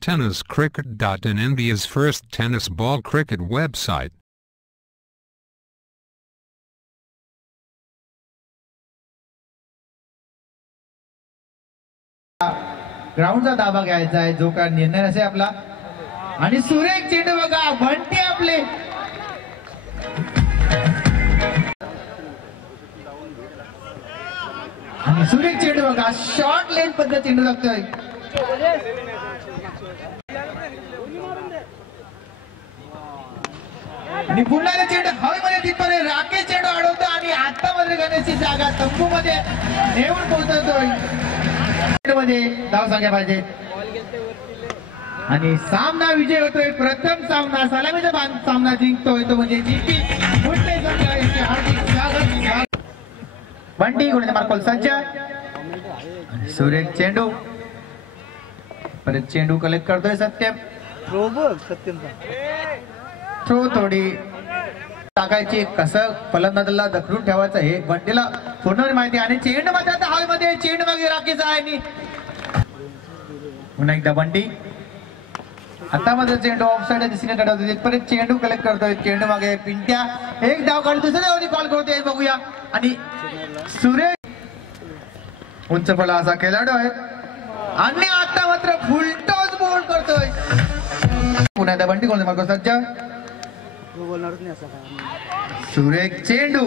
TennisCricket.in, India's first tennis ball cricket website. ग्राउंडचा दाबा घ्यायचा आहे, जो का निर्णय असेल आपला. आणि सुरेख चेंडू बघा, बंटी आपले आणि सुरेख चेंडू बघा, शॉर्ट लेन पद्धत चेंडू लागतोय. आणि पुन्हा चेंडू हवेमध्ये तिथपर्यंत राकेश चेंडू अडवतो आणि आता मध्ये गणेशची जागा तंबू मध्ये नेऊन पोहोचवतोय. मध्ये धाव संख्या पाहिजे आणि सामना विजय होतोय. प्रथम सामना सलामीचा सामना जिंकतोय तो म्हणजे हार्दिक स्वागत. बंटी गुण मार्कोल सज्ज, सुरेख चेंडू परत चेंडू कलेक्ट करतोय सत्यम. थ्रो थोडी टाकायची, कसं फलंदाजाला दखलून ठेवायचं हे बंटीला पूर्ण माहिती. आणि चेंडू मध्ये आता हवेमध्ये चेंडू मागे राखीचा आहे. पुन्हा एकदा बंटी आता मध्ये चेंडू ऑफ साइड दिशेने काढवतो, तिथपर्यंत चेंडू कलेक्ट करतोय. चेंडू मागे पिंट्या एक धाव काढून दुसऱ्या धावनी कॉल करतोय, बघूया. आणि सुरेश उंच फला असा खेळाडू आहे आणि आता मात्र फुलटॉस बॉल करतोय. पुन्हा एकदा बंटी कोण मार्ग सज्ज, सुरेख चेंडू